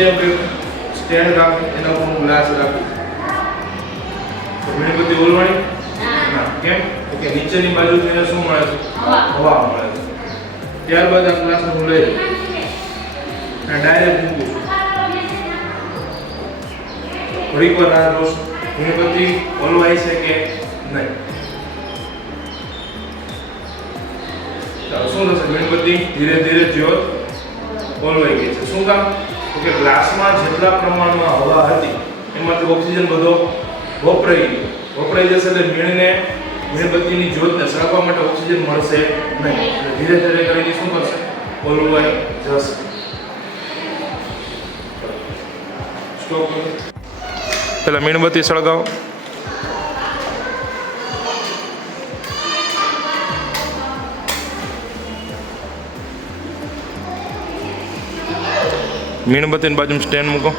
નીચે આપણે સ્ટેન્ડ રાખું, એના ઉપર હું ગ્લાસ રાખું તો મીણબત્તી ઓલવાણી ના. કેમ? તો કે નીચેની બાજુથી એને શું મળે છે? હવા મળે છે. ત્યારબાદ આ ગ્લાસને હું લઈ અને ડાયરેક્ટ મૂકું છું. ઘડીક વાર રાહ જોઉં છું મીણબત્તી ઓલવાય છે કે નહીં. શું થશે? મીણબત્તી ધીરે ધીરે જ્યોત ઓલવાઈ ગઈ છે. શું કામ? તો કે ગ્લાસમાં જેટલા પ્રમાણમાં હવા હતી એમાંથી ઓક્સિજન બધો વપરાઈ જશે એટલે મીણબત્તીની જ્યોતને સળગવા માટે ઓક્સિજન મળશે નહીં. એટલે ધીરે ધીરે કરીને શું કરશે? ઓલવાઈ જશે. સ્ટોપ કરો. પેલા મીણબત્તી સળગાવો. મીણબત્તીની બાજુમાં સ્ટેન્ડ મૂકો.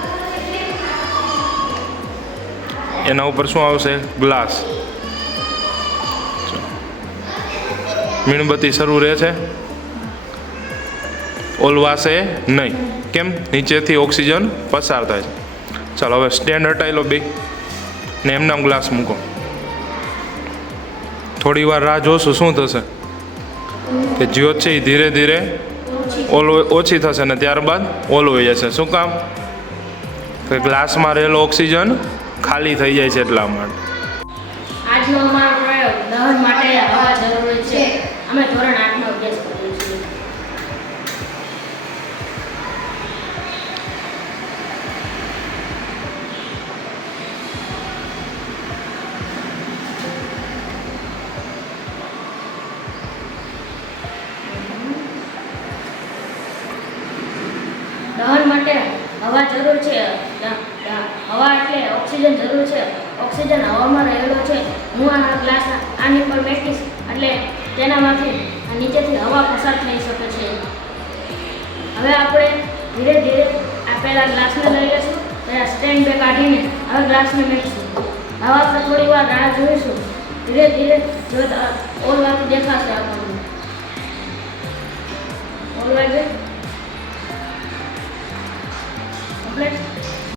એના ઉપર શું આવશે? ગ્લાસ. મીણબત્તી શરૂ રહે છે, ઓલવાશે નહીં. કેમ? નીચેથી ઓક્સિજન પસાર થાય છે. ચાલો હવે સ્ટેન્ડ હટાવી લો બે ને એમના ગ્લાસ મૂકો. થોડી વાર રાહ જોશું શું થશે કે જ્યોત છે એ ધીરે ધીરે ઓછી થશે ને ત્યારબાદ ઓલવાઈ જશે. શું કામ? કે ગ્લાસમાં રહેલો ઓક્સિજન ખાલી થઈ જાય છે એટલા માટે. આજનો અમારો પ્રયોગ દહન માટે હવા જરૂરી છે. અમે ધોરણ 8 નો અભ્યાસ કરીએ છીએ. દહન માટે હવા જરૂર છે. હવા એટલે ઓક્સિજન જરૂર છે. ઓક્સિજન હવામાં રહેલો છે. હું આ ગ્લાસ આની પર મેકીશ એટલે તેનામાંથી નીચેથી હવા પસાર થઈ શકે છે. હવે આપણે ધીરે ધીરે આ પહેલા ગ્લાસને લઈ લઈશું, પહેલા સ્ટેન્ડ બે કાઢીને હવે ગ્લાસને મેકીશું. હવે આપણે થોડી વાર રાહ જોઈશું. ધીરે ધીરે જ્યોત ઓલવાતી દેખાશે આપણને. ઓલવાઈ ગઈ કમ્પ્લીટ.